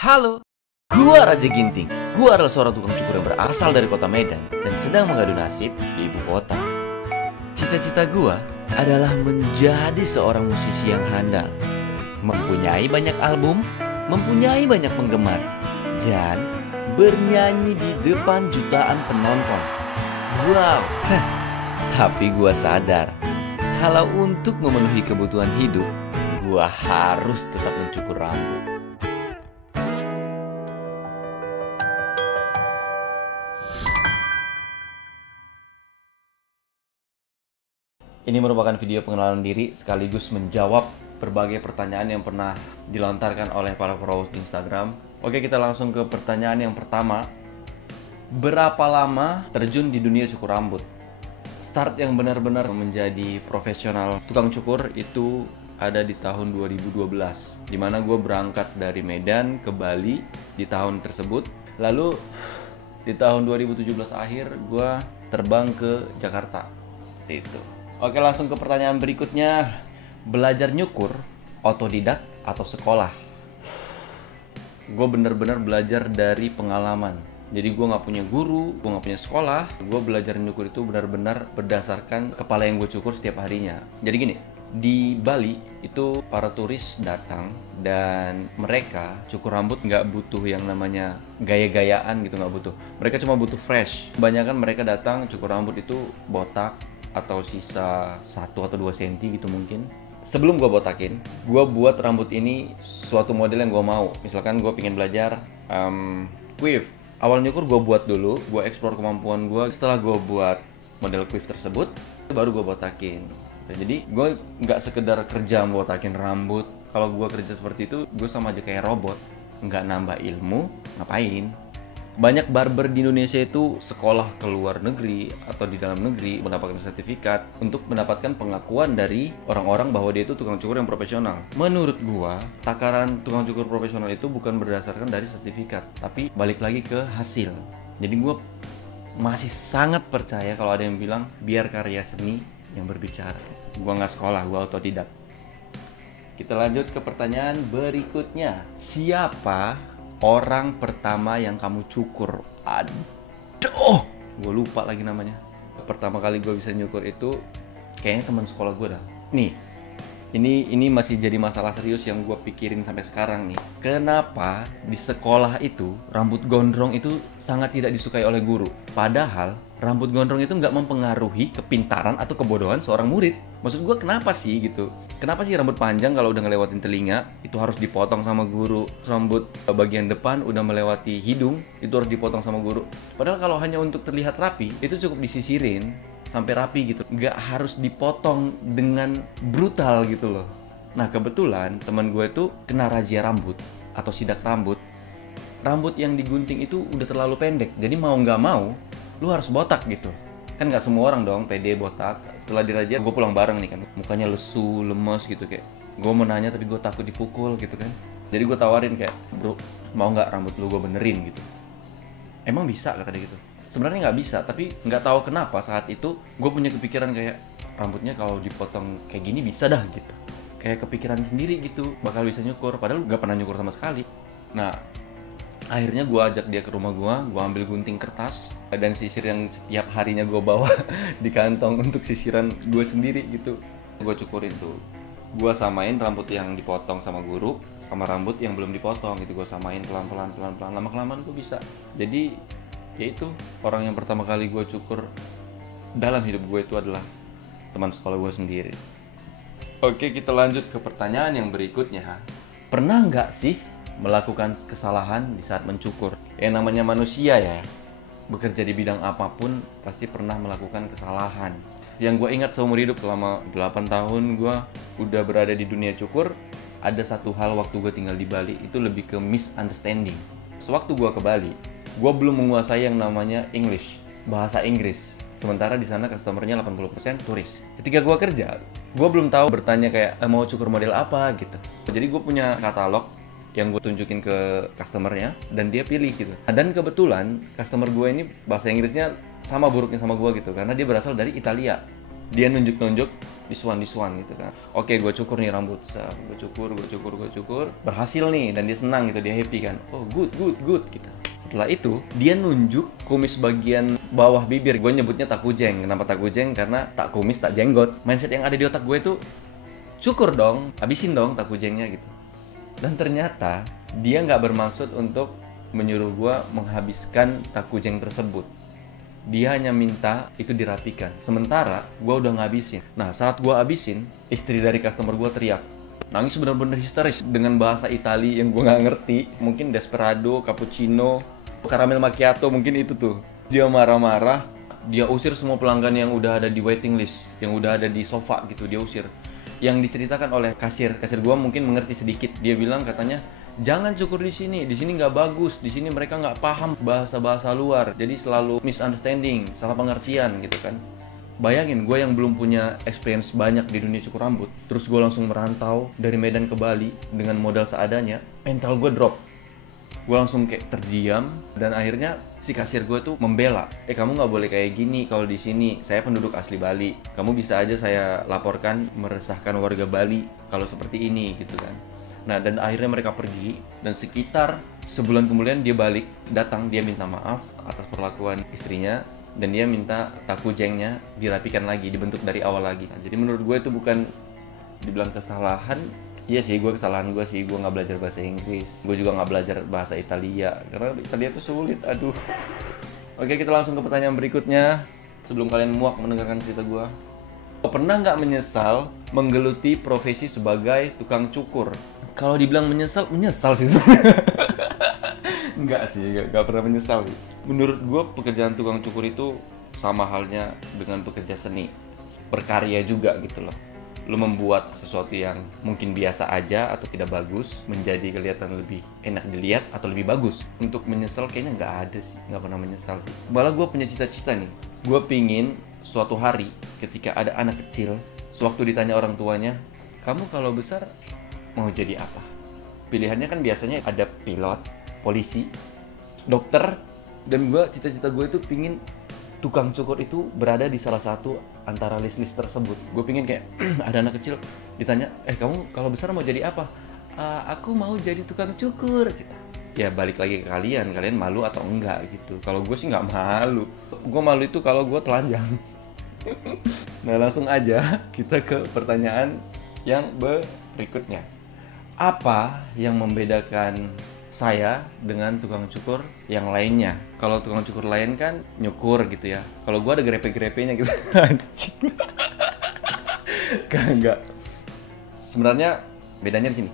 Halo, gua Raja Ginting. Gua adalah seorang tukang cukur yang berasal dari kota Medan dan sedang mengadu nasib di ibu kota. Cita-cita gua adalah menjadi seorang musisi yang handal, mempunyai banyak album, mempunyai banyak penggemar, dan bernyanyi di depan jutaan penonton. Wow, tapi gua sadar kalau untuk memenuhi kebutuhan hidup, gua harus tetap mencukur rambut. Ini merupakan video pengenalan diri sekaligus menjawab berbagai pertanyaan yang pernah dilontarkan oleh para followers di Instagram. Oke, kita langsung ke pertanyaan yang pertama. Berapa lama terjun di dunia cukur rambut? Start yang benar-benar menjadi profesional tukang cukur itu ada di tahun 2012, dimana gue berangkat dari Medan ke Bali di tahun tersebut. Lalu di tahun 2017 akhir gue terbang ke Jakarta. Seperti itu. Oke, langsung ke pertanyaan berikutnya. Belajar nyukur, otodidak atau sekolah? Gue bener-bener belajar dari pengalaman. Jadi gue gak punya guru, gue gak punya sekolah. Gue belajar nyukur itu benar-benar berdasarkan kepala yang gue cukur setiap harinya. Jadi gini, di Bali itu para turis datang dan mereka cukur rambut nggak butuh yang namanya gaya-gayaan gitu, nggak butuh. Mereka cuma butuh fresh. Kebanyakan mereka datang cukur rambut itu botak atau sisa 1 atau 2 cm gitu mungkin. Sebelum gue botakin, gue buat rambut ini suatu model yang gue mau. Misalkan gue pengen belajar quiff. Awal nyukur gue buat dulu, gue explore kemampuan gue. Setelah gue buat model quiff tersebut, baru gue botakin. Jadi gue nggak sekedar kerja botakin rambut. Kalau gue kerja seperti itu, gue sama aja kayak robot. Nggak nambah ilmu, ngapain? Banyak barber di Indonesia itu sekolah ke luar negeri atau di dalam negeri mendapatkan sertifikat untuk mendapatkan pengakuan dari orang-orang bahwa dia itu tukang cukur yang profesional. Menurut gua, takaran tukang cukur profesional itu bukan berdasarkan dari sertifikat, tapi balik lagi ke hasil. Jadi gua masih sangat percaya kalau ada yang bilang biar karya seni yang berbicara. Gua nggak sekolah, gua otodidak. Kita lanjut ke pertanyaan berikutnya. Siapa orang pertama yang kamu cukur? Aduh, gue lupa lagi namanya. Pertama kali gue bisa nyukur itu kayaknya teman sekolah gue dah. Nih, ini masih jadi masalah serius yang gue pikirin sampai sekarang nih. Kenapa di sekolah itu rambut gondrong itu sangat tidak disukai oleh guru? Padahal rambut gondrong itu nggak mempengaruhi kepintaran atau kebodohan seorang murid. Maksud gue kenapa sih gitu? Kenapa sih rambut panjang kalau udah ngelewatin telinga itu harus dipotong sama guru? Rambut bagian depan udah melewati hidung itu harus dipotong sama guru. Padahal kalau hanya untuk terlihat rapi itu cukup disisirin sampai rapi gitu. Nggak harus dipotong dengan brutal gitu loh. Nah kebetulan teman gue itu kena razia rambut atau sidak rambut. Rambut yang digunting itu udah terlalu pendek. Jadi mau nggak mau lu harus botak gitu. Kan nggak semua orang dong pede botak. Setelah dirazia gue pulang bareng nih kan, mukanya lesu, lemes gitu kayak. Gue mau nanya tapi gue takut dipukul gitu kan. Jadi gue tawarin kayak, bro mau nggak rambut lu gue benerin gitu. Emang bisa kata dia gitu. Sebenarnya nggak bisa, tapi nggak tahu kenapa saat itu gue punya kepikiran kayak rambutnya kalau dipotong kayak gini bisa dah gitu. Kayak kepikiran sendiri gitu, bakal bisa nyukur. Padahal nggak pernah nyukur sama sekali. Nah akhirnya gue ajak dia ke rumah gue ambil gunting kertas dan sisir yang setiap harinya gue bawa di kantong untuk sisiran gue sendiri gitu. Gue cukurin tuh, gue samain rambut yang dipotong sama guru sama rambut yang belum dipotong gitu. Gue samain pelan-pelan, lama-kelamaan gue bisa. Jadi yaitu orang yang pertama kali gue cukur dalam hidup gue itu adalah teman sekolah gue sendiri. Oke, kita lanjut ke pertanyaan yang berikutnya. Pernah nggak sih melakukan kesalahan di saat mencukur? Yang namanya manusia ya, bekerja di bidang apapun pasti pernah melakukan kesalahan. Yang gue ingat seumur hidup selama 8 tahun gue udah berada di dunia cukur, ada satu hal waktu gue tinggal di Bali itu lebih ke misunderstanding. Sewaktu gue ke Bali, gue belum menguasai yang namanya English, bahasa Inggris. Sementara di sana customernya 80% turis. Ketika gue kerja, gue belum tahu bertanya kayak mau cukur model apa gitu. Jadi gue punya katalog yang gue tunjukin ke customernya dan dia pilih gitu. Dan kebetulan customer gue ini bahasa Inggrisnya sama buruknya sama gue gitu, karena dia berasal dari Italia. dia nunjuk-nunjuk this one gitu kan. Oke, gue cukur nih rambut, gue cukur, berhasil nih, dan dia senang gitu, dia happy kan. Oh good gitu. Setelah itu dia nunjuk kumis bagian bawah bibir, gue nyebutnya takujeng. Kenapa takujeng? Karena tak kumis tak jenggot. Mindset yang ada di otak gue tuh cukur dong, habisin dong takujengnya gitu. Dan ternyata dia nggak bermaksud untuk menyuruh gue menghabiskan takujeng tersebut. Dia hanya minta itu dirapikan. Sementara gue udah ngabisin. Nah, saat gue habisin, istri dari customer gue teriak. Nangis bener-bener histeris dengan bahasa Itali yang gue nggak ngerti. Mungkin desperado, cappuccino, caramel macchiato, mungkin itu tuh. Dia marah-marah. Dia usir semua pelanggan yang udah ada di waiting list, yang udah ada di sofa gitu, dia usir. Yang diceritakan oleh kasir gue mungkin mengerti sedikit. Dia bilang katanya, jangan cukur di sini nggak bagus, di sini mereka nggak paham bahasa luar, jadi selalu misunderstanding, salah pengertian gitu kan. Bayangin, gue yang belum punya experience banyak di dunia cukur rambut, terus gue langsung merantau dari Medan ke Bali dengan modal seadanya, mental gue drop. Gue langsung kayak terdiam, dan akhirnya si kasir gue tuh membela, kamu nggak boleh kayak gini kalau di sini, saya penduduk asli Bali, kamu bisa aja saya laporkan meresahkan warga Bali kalau seperti ini gitu kan. Nah, dan akhirnya mereka pergi, dan sekitar sebulan kemudian dia balik, datang, dia minta maaf atas perlakuan istrinya, dan dia minta takujengnya dirapikan lagi, dibentuk dari awal lagi. Nah, jadi menurut gue itu bukan dibilang kesalahan. Iya sih, kesalahan gue sih, gue nggak belajar bahasa Inggris, gue juga nggak belajar bahasa Italia, karena Italia tuh sulit, aduh. Oke, kita langsung ke pertanyaan berikutnya, sebelum kalian muak mendengarkan cerita gue. Pernah nggak menyesal menggeluti profesi sebagai tukang cukur? Kalau dibilang menyesal sih sebenarnya. Enggak sih, nggak pernah menyesal sih. Menurut gue pekerjaan tukang cukur itu sama halnya dengan pekerja seni, berkarya juga gitu loh. Lo membuat sesuatu yang mungkin biasa aja atau tidak bagus menjadi kelihatan lebih enak dilihat atau lebih bagus. Untuk menyesal kayaknya nggak ada sih, nggak pernah menyesal sih. Malah gue punya cita-cita nih, gue pingin suatu hari ketika ada anak kecil, sewaktu ditanya orang tuanya, kamu kalau besar mau jadi apa? Pilihannya kan biasanya ada pilot, polisi, dokter, dan cita-cita gue itu pingin tukang cukur itu berada di salah satu antara list-list tersebut. Gue pingin kayak ada anak kecil ditanya, kamu kalau besar mau jadi apa? Aku mau jadi tukang cukur gitu. Ya balik lagi ke kalian malu atau enggak gitu. Kalau gue sih nggak malu. Gue malu itu kalau gue telanjang. Nah, langsung aja kita ke pertanyaan yang berikutnya. Apa yang membedakan saya dengan tukang cukur yang lainnya? Kalau tukang cukur lain kan nyukur gitu ya. Kalau gue ada grepe-grepenya gitu. Anjing. Enggak. Sebenarnya bedanya di sini.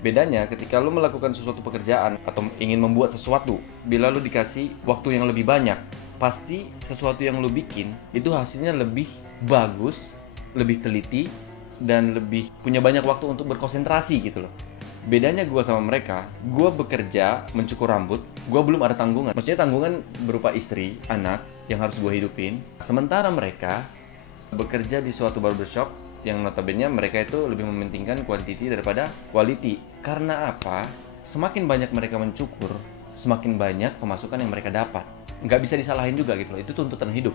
Bedanya ketika lu melakukan sesuatu pekerjaan atau ingin membuat sesuatu, bila lu dikasih waktu yang lebih banyak, pasti sesuatu yang lu bikin itu hasilnya lebih bagus, lebih teliti, dan lebih punya banyak waktu untuk berkonsentrasi gitu loh. Bedanya gue sama mereka, gue bekerja mencukur rambut, gue belum ada tanggungan. Maksudnya tanggungan berupa istri, anak yang harus gue hidupin. Sementara mereka bekerja di suatu barbershop yang notabene mereka itu lebih mementingkan quantity daripada quality. Karena apa? Semakin banyak mereka mencukur, semakin banyak pemasukan yang mereka dapat. Nggak bisa disalahin juga gitu loh, itu tuntutan hidup.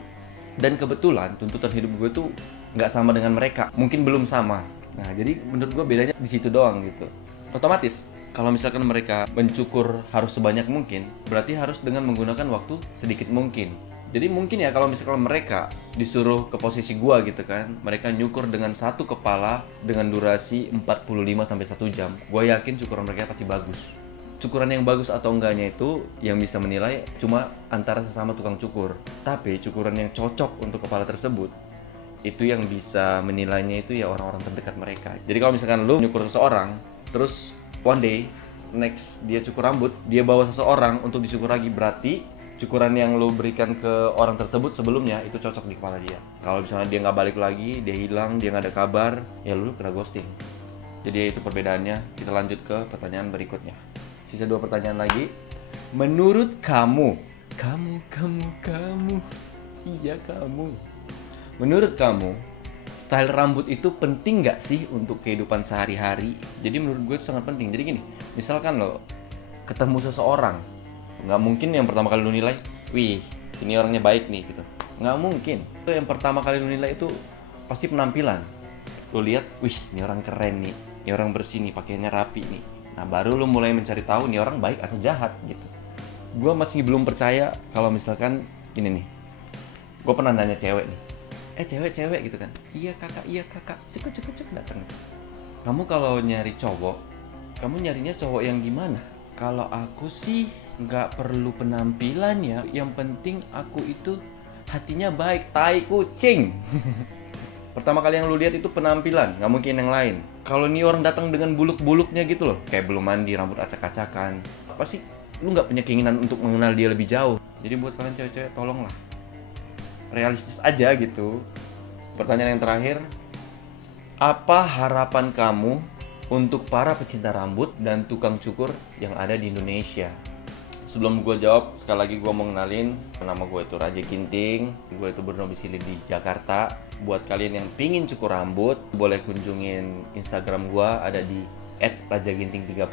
Dan kebetulan tuntutan hidup gue tuh nggak sama dengan mereka, mungkin belum sama. Nah, jadi menurut gue bedanya di situ doang gitu. Otomatis kalau misalkan mereka mencukur harus sebanyak mungkin, berarti harus dengan menggunakan waktu sedikit mungkin. Jadi mungkin ya kalau misalkan mereka disuruh ke posisi gua gitu kan, mereka nyukur dengan satu kepala dengan durasi 45 sampai 1 jam. Gua yakin cukuran mereka pasti bagus. Cukuran yang bagus atau enggaknya itu yang bisa menilai cuma antara sesama tukang cukur. Tapi cukuran yang cocok untuk kepala tersebut, itu yang bisa menilainya itu ya orang-orang terdekat mereka. Jadi kalau misalkan lu nyukur seseorang, terus one day next dia cukur rambut, dia bawa seseorang untuk dicukur lagi, berarti cukuran yang lo berikan ke orang tersebut sebelumnya itu cocok di kepala dia. Kalau misalnya dia nggak balik lagi, dia hilang, dia nggak ada kabar, ya lo kena ghosting. Jadi itu perbedaannya. Kita lanjut ke pertanyaan berikutnya. Sisa 2 pertanyaan lagi. Menurut kamu, iya kamu. Menurut kamu, style rambut itu penting nggak sih untuk kehidupan sehari-hari? Jadi menurut gue itu sangat penting. Jadi gini, misalkan lo ketemu seseorang, nggak mungkin yang pertama kali lu nilai, wih ini orangnya baik nih gitu. Nggak mungkin. Yang pertama kali lu nilai itu pasti penampilan. Lu lihat, wih, ini orang keren nih, ini orang bersih nih, pakaiannya rapi nih. Nah, baru lu mulai mencari tahu nih orang baik atau jahat gitu. Gua masih belum percaya kalau misalkan gini nih. Gue pernah nanya cewek nih, cewek gitu kan, iya kakak, cek datang. Kamu kalau nyari cowok, kamu nyarinya cowok yang gimana? Kalau aku sih nggak perlu penampilan ya, yang penting aku itu hatinya baik. Tai kucing. Pertama kali yang lu lihat itu penampilan, nggak mungkin yang lain. Kalau nih orang datang dengan buluk-buluknya gitu loh, kayak belum mandi, rambut acak-acakan, apa sih? Lu nggak punya keinginan untuk mengenal dia lebih jauh. Jadi buat kalian cewek-cewek, tolonglah realistis aja gitu. Pertanyaan yang terakhir, apa harapan kamu untuk para pecinta rambut dan tukang cukur yang ada di Indonesia? Sebelum gue jawab, sekali lagi gue mau kenalin, nama gue itu Raja Ginting. Gue itu berdomisili di Jakarta. Buat kalian yang pingin cukur rambut, boleh kunjungin Instagram gue, ada di @rajaginting30.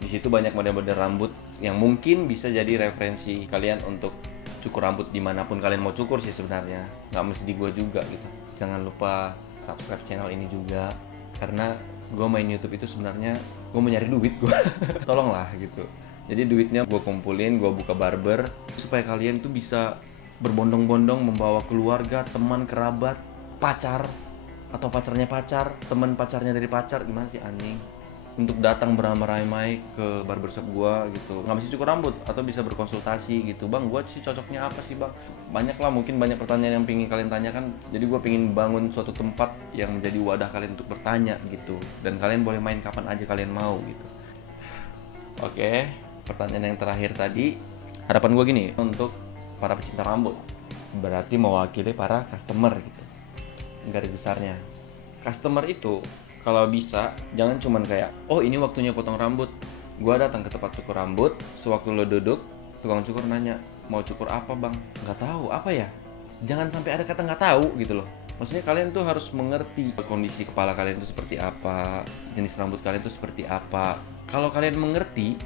Di situ banyak model-model rambut yang mungkin bisa jadi referensi kalian untuk cukur rambut dimanapun kalian mau cukur sih sebenarnya. Nggak mesti di gue juga gitu. Jangan lupa subscribe channel ini juga, karena gue main YouTube itu sebenarnya gue mau nyari duit gue. Tolonglah gitu. Jadi duitnya gue kumpulin, gue buka barber supaya kalian tuh bisa berbondong-bondong membawa keluarga, teman, kerabat, pacar, atau pacarnya pacar, teman pacarnya dari pacar, gimana sih anjing, untuk datang beramai-ramai ke barbershop gua gitu. Nggak mesti cukur rambut, atau bisa berkonsultasi gitu. Bang, gua sih cocoknya apa sih bang? Banyak lah, mungkin banyak pertanyaan yang pingin kalian tanyakan. Jadi gua pingin bangun suatu tempat yang menjadi wadah kalian untuk bertanya gitu. Dan kalian boleh main kapan aja kalian mau gitu. Oke, pertanyaan yang terakhir tadi, harapan gua gini untuk para pecinta rambut, berarti mewakili para customer gitu. Garis besarnya, customer itu kalau bisa jangan cuman kayak, oh ini waktunya potong rambut, gua datang ke tempat cukur rambut, sewaktu lo duduk, tukang cukur nanya, mau cukur apa bang? Nggak tahu, apa ya? Jangan sampai ada kata nggak tahu gitu loh. Maksudnya kalian tuh harus mengerti kondisi kepala kalian itu seperti apa, jenis rambut kalian itu seperti apa. Kalau kalian mengerti,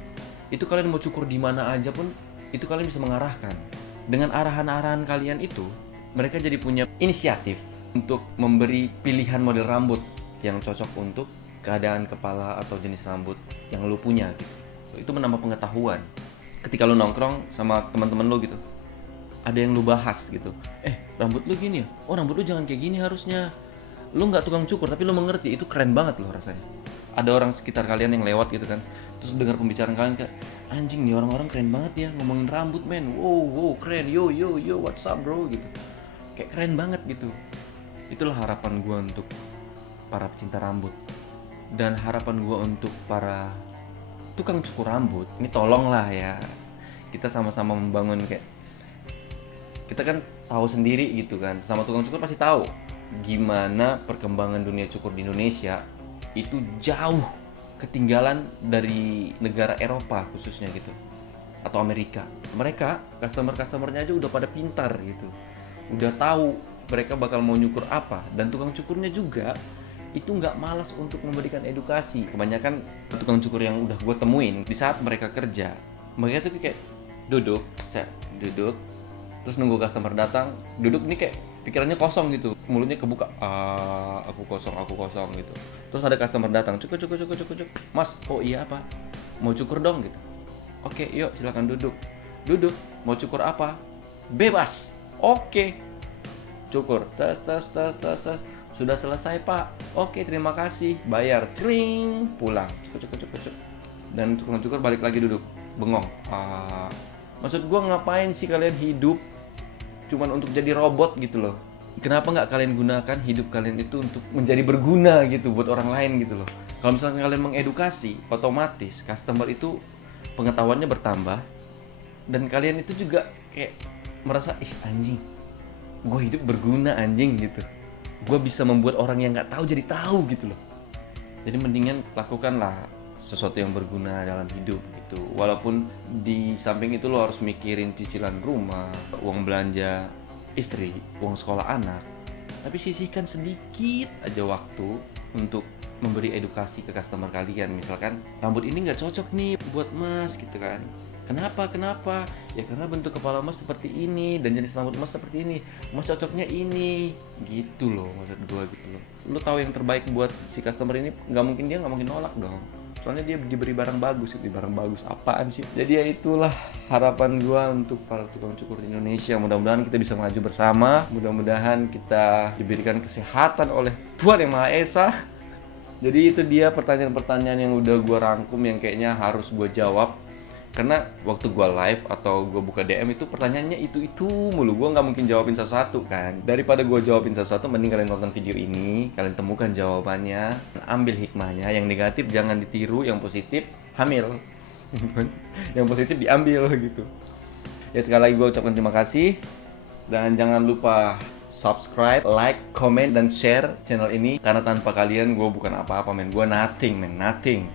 itu kalian mau cukur di mana aja pun, itu kalian bisa mengarahkan. Dengan arahan-arahan kalian itu, mereka jadi punya inisiatif untuk memberi pilihan model rambut yang cocok untuk keadaan kepala atau jenis rambut yang lu punya gitu. Itu menambah pengetahuan. Ketika lu nongkrong sama teman-teman lu gitu, ada yang lu bahas gitu, rambut lu gini ya? Oh rambut lu jangan kayak gini harusnya. Lu nggak tukang cukur tapi lu mengerti, itu keren banget loh rasanya. Ada orang sekitar kalian yang lewat gitu kan, terus dengar pembicaraan kalian kayak, anjing nih orang-orang keren banget ya ngomongin rambut men, wow keren, yo what's up bro gitu, kayak keren banget gitu. Itulah harapan gue untuk para pecinta rambut, dan harapan gue untuk para tukang cukur rambut. Ini tolonglah ya, kita sama-sama membangun. Kayak kita kan tahu sendiri gitu kan, sama tukang cukur pasti tahu gimana perkembangan dunia cukur di Indonesia itu jauh ketinggalan dari negara Eropa khususnya gitu, atau Amerika. Mereka customer-customernya aja udah pada pintar gitu, udah tahu mereka bakal mau nyukur apa, dan tukang cukurnya juga itu nggak malas untuk memberikan edukasi. Kebanyakan tukang cukur yang udah gue temuin, di saat mereka kerja, mereka tuh kayak duduk, terus nunggu customer datang, duduk nih kayak pikirannya kosong gitu, mulutnya kebuka, aku kosong gitu. Terus ada customer datang, cukur, mas, oh iya apa, mau cukur dong gitu. Oke, yuk silakan duduk, mau cukur apa, bebas, oke. Cukur, tas, sudah selesai pak, oke terima kasih, bayar, cling, pulang, cukur. Dan tukang cukur balik lagi duduk, bengong. Maksud gue, ngapain sih kalian hidup cuman untuk jadi robot gitu loh? Kenapa nggak kalian gunakan hidup kalian itu untuk menjadi berguna gitu buat orang lain gitu loh? Kalau misalnya kalian mengedukasi, otomatis customer itu pengetahuannya bertambah, dan kalian itu juga kayak merasa, anjing, gue hidup berguna anjing gitu. Gue bisa membuat orang yang nggak tahu jadi tahu gitu loh. Jadi mendingan lakukanlah sesuatu yang berguna dalam hidup gitu. Walaupun di samping itu lo harus mikirin cicilan rumah, uang belanja istri, uang sekolah anak, tapi sisihkan sedikit aja waktu untuk memberi edukasi ke customer kalian. Misalkan rambut ini nggak cocok nih buat mas gitu kan, Kenapa? Ya karena bentuk kepala Mas seperti ini dan jenis rambut Mas seperti ini. Mas cocoknya ini. Gitu loh maksud gue gitu loh. Lu tahu yang terbaik buat si customer ini, nggak mungkin nolak dong. Soalnya dia diberi barang bagus, itu barang bagus apaan sih? Jadi ya itulah harapan gue untuk para tukang cukur di Indonesia. Mudah-mudahan kita bisa maju bersama. Mudah-mudahan kita diberikan kesehatan oleh Tuhan Yang Maha Esa. Jadi itu dia pertanyaan-pertanyaan yang udah gue rangkum yang kayaknya harus gue jawab. Karena waktu gue live atau gue buka DM itu pertanyaannya itu mulu. Gue nggak mungkin jawabin satu-satu kan. Daripada gue jawabin satu-satu, mending kalian nonton video ini, kalian temukan jawabannya, ambil hikmahnya. Yang negatif jangan ditiru, yang positif hamil. Yang positif diambil gitu. Ya sekali lagi gue ucapkan terima kasih. Dan jangan lupa subscribe, like, comment, dan share channel ini. Karena tanpa kalian gue bukan apa-apa men. Gue nothing men, nothing.